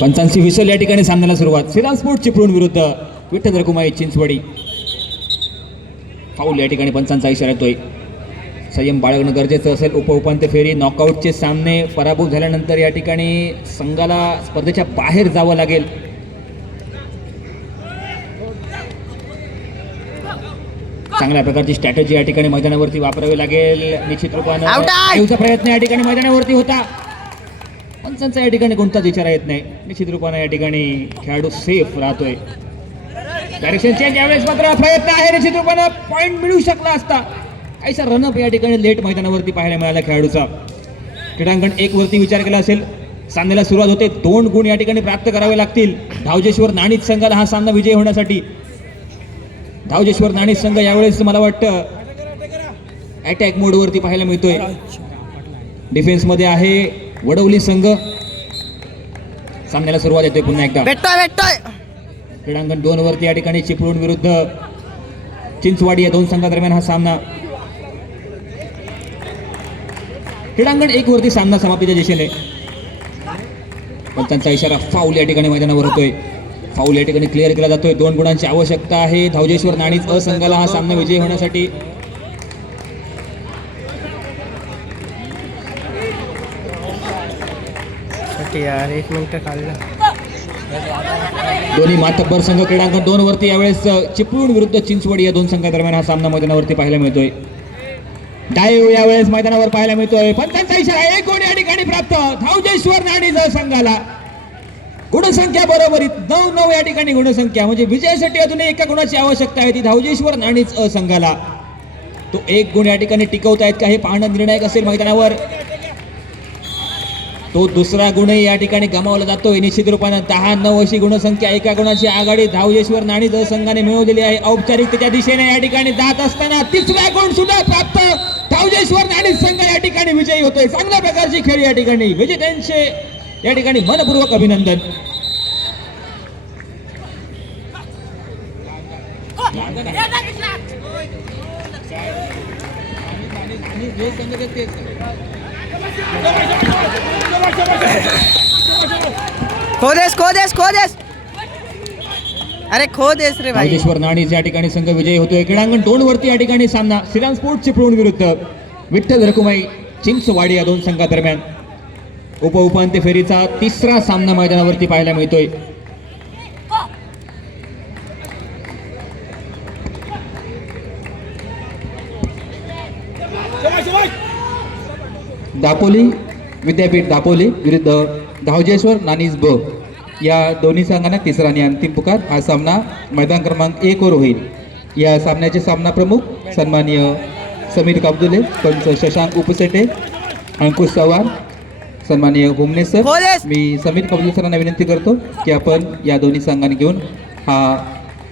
पंचांची whistle या ठिकाणी सामन्याला सुरुवात. श्रीराम स्पोर्ट्स चिपळूण विरुद्ध विठ्ठल रखुमाई चिंचवडी. फाऊल या ठिकाणी पंचांचा इशारा येतोय. संयम बाळगणं गरजेचं असेल. उपउपांत्य फेरी नॉकआउटचे सामने पराभूत झाल्यानंतर या ठिकाणी संघाला स्पर्धेच्या बाहेर जावं लागेल. चांगल्या प्रकारची स्ट्रॅटेजी या ठिकाणी मैदानावरती वापरावी लागेल. निश्चित रूपानं प्रयत्न या ठिकाणी मैदानावरती होता. पंचांचा या ठिकाणी कोणताच इशारा येत नाही. निश्चित रूपानं या ठिकाणी खेळाडू सेफ राहतोय. डायरेक्शन चेंज यावेळेस मात्र प्रयत्न आहे. निश्चित रूपानं पॉईंट मिळू शकला असता. काहीसा रनअप या ठिकाणी लेट मैदानावरती पाहायला मिळाला खेळाडूचा. क्रीडांगण 1 वरती विचार केला असेल. सामन्याला सुरुवात होते. 2 गुण या ठिकाणी प्राप्त करावे लागतील धावजेश्वर नाणीज संघाला हा सामना विजयी होण्यासाठी. धावजेश्वर नाणीज संघ यावेळेस मला वाटतं अटॅक मोडवरती पाहायला मिळतोय. डिफेन्समध्ये आहे वडवली संघ. सामन्याला सुरुवात येते पुन्हा एकदा. क्रीडांगण 2 वरती या ठिकाणी चिपळूण विरुद्ध चिंचवाडी या 2 संघादरम्यान हा सामना. क्रीडांगण 1 वरती सामना समाप्तीच्या दिशेने. पंचांचा इशारा फाऊल या ठिकाणी मैदानावर होतोय. फाऊल या ठिकाणी क्लिअर केला जातोय. 2 गुणांची आवश्यकता आहे धावजेश्वर नाणीज संघाला हा सामना विजयी होण्यासाठी. यार 1 मिनिट काढलं. दोन्ही मातब्बर संघ क्रीडांगण 2 वरती यावेळेस चिपळूण विरुद्ध चिंचवडी या 2 संघादरम्यान हा सामना मैदानावरती पाहायला मिळतोय. डायव्ह यावेळेस मैदानावर पाहायला मिळतोय. पंचांचा इशारा 1 गुण या ठिकाणी प्राप्त धावजेश्वर नाणीज संघाला. गुणसंख्या बरोबरीत 9-9 या ठिकाणी गुणसंख्या म्हणजे विजयासाठी अजून एका गुणाची आवश्यकता आहे ती धावजेश्वर नाणीज संघाला. तो 1 गुण या ठिकाणी टिकवतायत का हे पाहणं निर्णायक असेल मैदानावर. तो दुसरा गुणही या ठिकाणी गमावला जातोय. निश्चित रूपानं 10-9 अशी गुणसंख्या एका गुणाची आघाडी धावजेश्वर नाणीज संघाने मिळवलेली आहे. औपचारिकतेच्या दिशेने या ठिकाणी जात असताना 3रा गुण सुद्धा प्राप्त धावजेश्वर नाणीज संघ या ठिकाणी विजयी होतोय. चांगल्या प्रकारची खेळी या ठिकाणी विजेत्यांचे या ठिकाणी मनपूर्वक अभिनंदन. खोदेस अरे खोदेस रे भाई. धावजेश्वर नाणीज या ठिकाणी संघ विजयी होतोय. क्रीडांगण 2 वरती या ठिकाणी सामना श्रीराम स्पोर्ट्स चिपळूण विरुद्ध विठ्ठल रखुमाई चिंचवाडी या 2 संघादरम्यान. उपउपांत्य फेरीचा 3रा सामना मैदानावरती पाहायला मिळतोय. दापोली विद्यापीठ दापोली विरुद्ध धावजेश्वर नाणीज ब या दोन्ही संघांना 3रा आणि अंतिम पुकार. हा सामना मैदान क्रमांक 1 वर होईल. या सामन्याचे सामना प्रमुख सन्माननीय समीर काबदुले, पंच शशांक उपसेटे, अंकुश चव्हाण, सन्माननीय हुमने सर. मी समीर काबदुले सरांना विनंती करतो की आपण या दोन्ही संघांनी घेऊन हा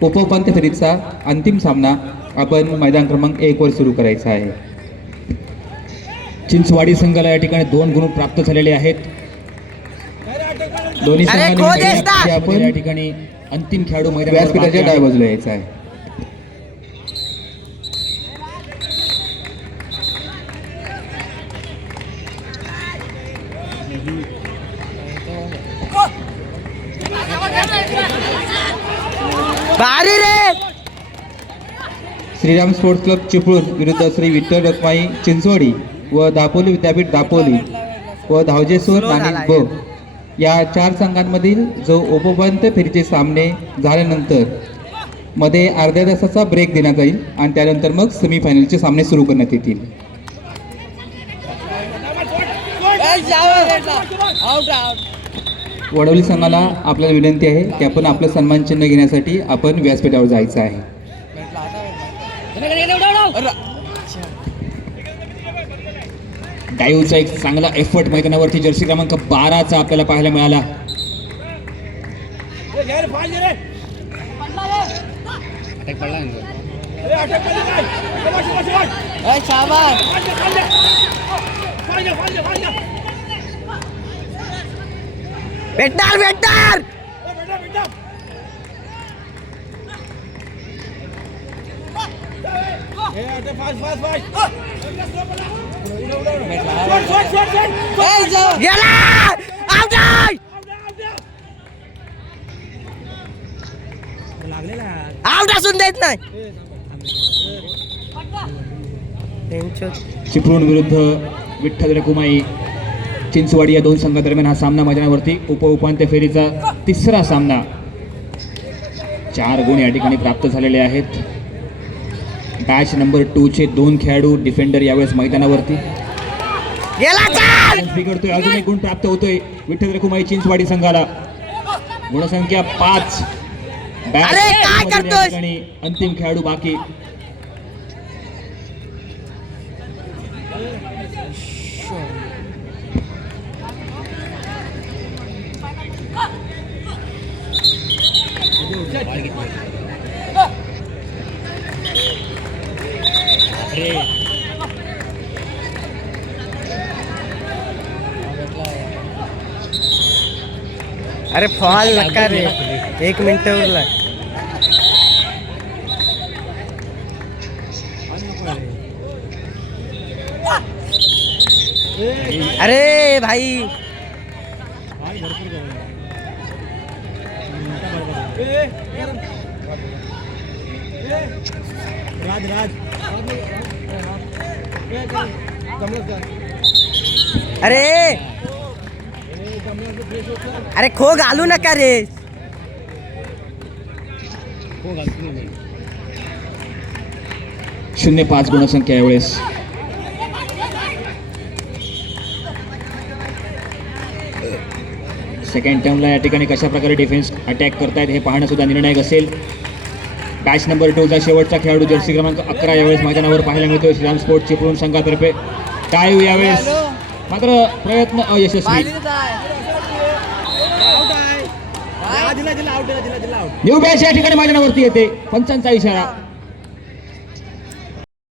उपउपांत्य फेरीचा अंतिम सामना आपण मैदान क्रमांक 1 वर सुरू करायचा आहे. चिंचवाडी संघाला या ठिकाणी 2 गुण प्राप्त झालेले आहेत. दोन्ही संघांनी आपण या ठिकाणी अंतिम खेळाडू व्यासपीठाच्या डाव्या बाजूला यायचा आहे. श्रीराम स्पोर्ट्स क्लब चिपळूण विरुद्ध श्री विठ्ठल रखुमाई चिंचवडी व दापोली विद्यापीठ दापोली व धावजेश्वर नाणीज ब या 4 संघांमधील जो उपउपांत्य फेरीचे सामने झाल्यानंतर मध्ये अर्ध्या तासाचा ब्रेक देण्यात जाईल आणि त्यानंतर मग सेमीफायनलचे सामने सुरू करण्यात येतील. वडवली संघाला आपल्याला विनंती आहे की आपण आपलं सन्मान चिन्ह घेण्यासाठी आपण व्यासपीठावर जायचं आहे. डायूचा एक चांगला एफर्ट मैदानावरती जर्सी क्रमांक 12चा आपल्याला पाहायला मिळाला. भेटणार गेला आउट असून देत नाही त्यांच्या चिपळूण विरुद्ध विठ्ठल रखुमाई चिंचवाडी या दोन संघादरम्यान हा सामना मैदानावरती उपांत्य फेरीचा तिसरा सामना. 4 गुण या ठिकाणी प्राप्त झालेले आहेत. बॅच नंबर 2 चे 2 खेळाडू डिफेंडर यावेळेस मैदानावरती. गेला चाल बिघडतोय, अजून एक गुण प्राप्त होतोय विठ्ठल रखुमाई चिंचवाडी संघाला. गुणसंख्या 5. अरे, काय करतोयस? अंतिम खेळाडू बाकी. अरे फॉल नका रे 1 मिनिट उरलाय. अरे भाई अरे अरे खो घालू नका रे. 0-5 गुणसंख्या यावेळेस. सेकंड टर्मला या ठिकाणी कशा प्रकारे डिफेन्स अटॅक करतायत हे पाहणं सुद्धा निर्णायक असेल. बॅच नंबर 2 चा शेवटचा खेळाडू जर्सी क्रमांक 11 यावेळेस मैदानावर पाहायला मिळतोय श्रीराम स्पोर्ट चिपळूण संघातर्फे. डायव्ह यावेळेस मात्र प्रयत्न अयशस्वी. न्यू बॅच या ठिकाणी मैदानावरती येते. पंचांचा इशारा.